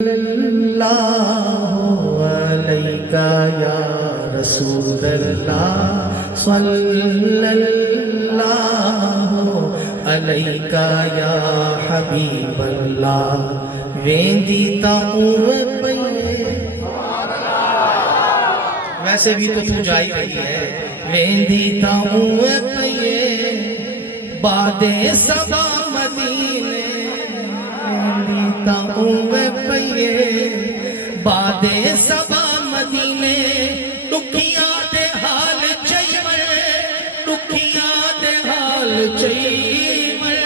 اللہ علیکہ یا رسول اللہ صلی اللہ علیکہ یا حبیب اللہ ویندی تا اوے پئیے ویسے بھی تو تو جائی رہی ہے ویندی تا اوے پئیے بعد سبا مدینے ویندی تا اوے پئیے بعد سبا مدینے ٹکیاں دے حال چاہیے ٹکیاں دے حال چاہیے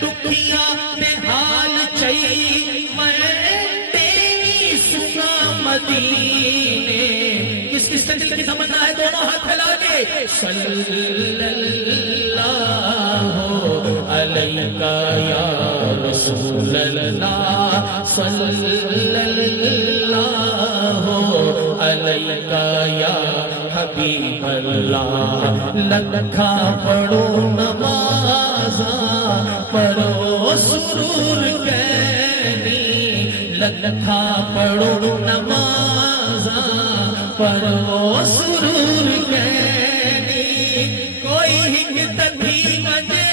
ٹکیاں دے حال چاہیے تیری سنا مدینے کس کس کے دل کی تمنا ہے دونوں ہاتھ پھیلا کے صلی اللہ علیکہ یا رسول اللہ صلی اللہ علیکہ یا حبیب اللہ لکھا پڑھو نمازاں پڑھو سرور کہنی لکھا پڑھو نمازاں پڑھو سرور کہنی کوئی ہنگ تبھی مجھے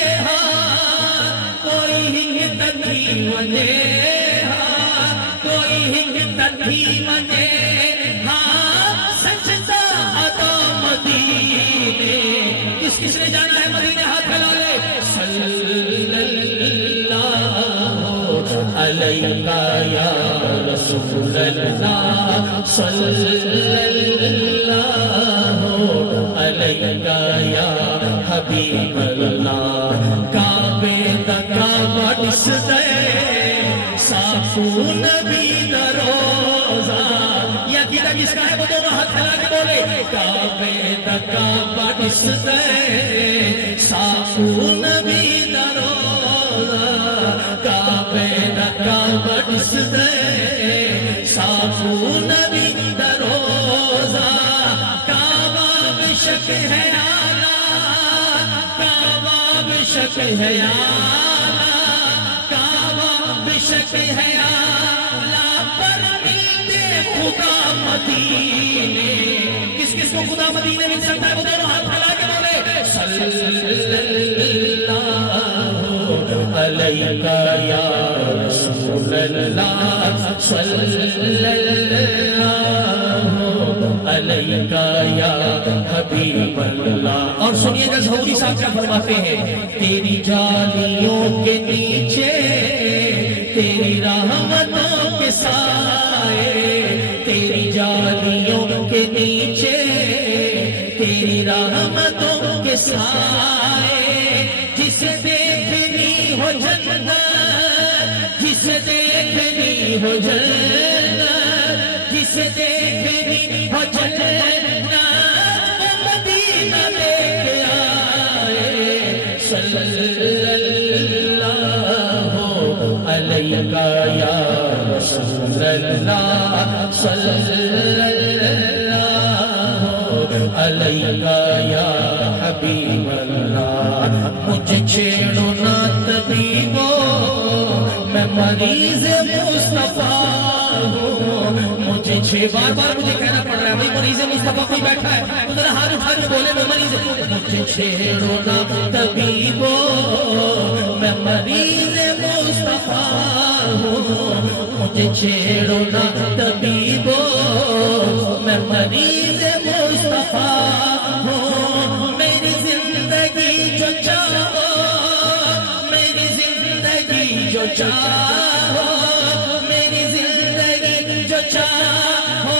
کوئی ہنگ تبھی مجھے کوئی ہنگ تبھی مجھے سجدہ ادا مدینے کس کس نے جانا ہے مدینے ہاتھ پھیلا لے صلی اللہ علیکہ یا رسول اللہ صلی اللہ علیکہ یا حبیب اللہ کعبے دا کعبہ ڈس دے صافو نبی دا روزہ یا دیدہ جس کا ہے وہ دونوں ہاتھ پھیلا کے بولے کعبے دا کعبہ ڈس دے صافو نبی دا روزہ کعبے دا کعبہ ڈس دے صافو نبی دا روزہ کعبہ بشک ہے آلہ کعبہ بشک ہے آلہ کعبہ بشک ہے آلہ پر ملتے خدا مدینے کس کس کو خدا مدینے مل سکتا ہے وہ دونوں ہاتھ پھیلا کے بولے صلی اللہ علیکہ یا رسول اللہ صلی اللہ علیکہ یا حبیب اللہ اور سنیے گا ظہوری صاحب کیا فرماتے ہیں تیری جالیوں کے نیچے تیری رحمتوں کے سائے تیری جالیوں کے نیچے تیری رحمتوں کے سائے جسے دیکھنی ہو جنت جسے دیکھنی ہو جنت جسے دیکھنی ہو جنت مدینہ دیکھ آئے صلی اللہ علیکہ یا رسول اللہ صلی اللہ علیکہ یا حبیب اللہ مجھے چھیڑو نہ طبیبو میں مریض مصطفیٰ ہوں مجھے بار بار مجھے کہنا پڑ رہا ہے بھئی مریض مصطفیٰ کوئی بیٹھا ہے تو ذرا ہاتھ اٹھا کے بولے میں مریض مجھے چھیڑو نہ طبیبو میں مریض مصطفیٰ ہوں مجھے چھیڑو نہ طبیبو میں مریض مصطفیٰ ہوں میری زندگی جو چاہو میری زندگی جو چاہو میری زندگی جو چاہو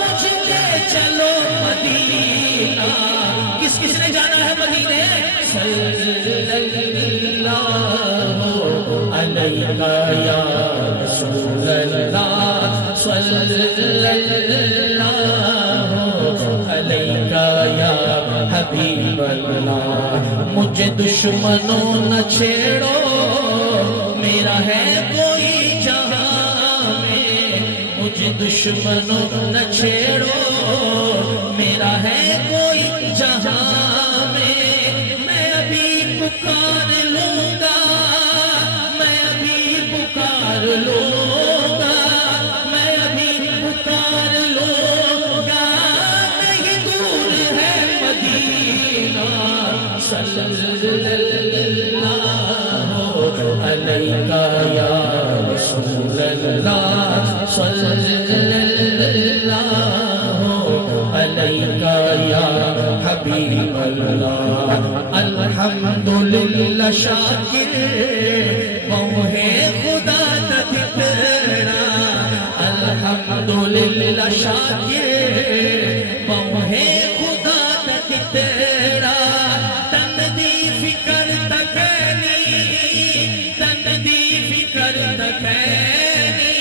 مجھ لے چلو مدینہ کس کس نے جانا ہے مدینے صلی اللہ علیکہ یا رسول اللہ صلی اللہ علیکہ یا حبیب اللہ مجھے دشمنوں نہ چھیڑو میرا ہے کوئی جہاں میں مجھے دشمنوں نہ چھیڑو میرا ہے کوئی جہاں میں ابھی پکار لوں گا میں ابھی پکار لوں گا اللہ صلی اللہ علیکہ یا حبیب اللہ الحمدللہ شاکر موہ خدا تکتنا الحمدللہ شاکر موہ خدا تکتنا تن دی فکر تکینی تن دی فکر تکینی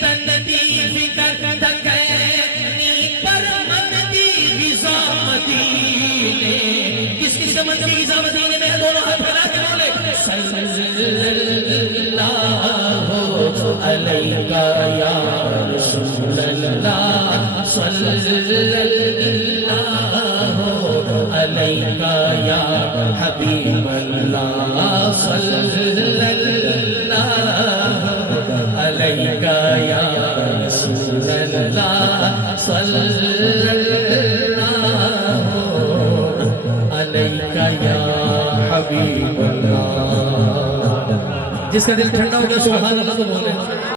تن دی فکر تکینی پر من دی غذا مدینے کس کس کا من دی غذا مدینے میں دونوں ہاتھ پھیلا کے بولے صلی اللہ علیکہ یا رسول اللہ صلی اللہ علیکہ یا حبیب اللہ صلی اللہ علیکہ یا رسول اللہ صلی اللہ علیکہ یا حبیب اللہ. جس کا دل ٹھنڈا ہو گیا سبحان اللہ تو بولے.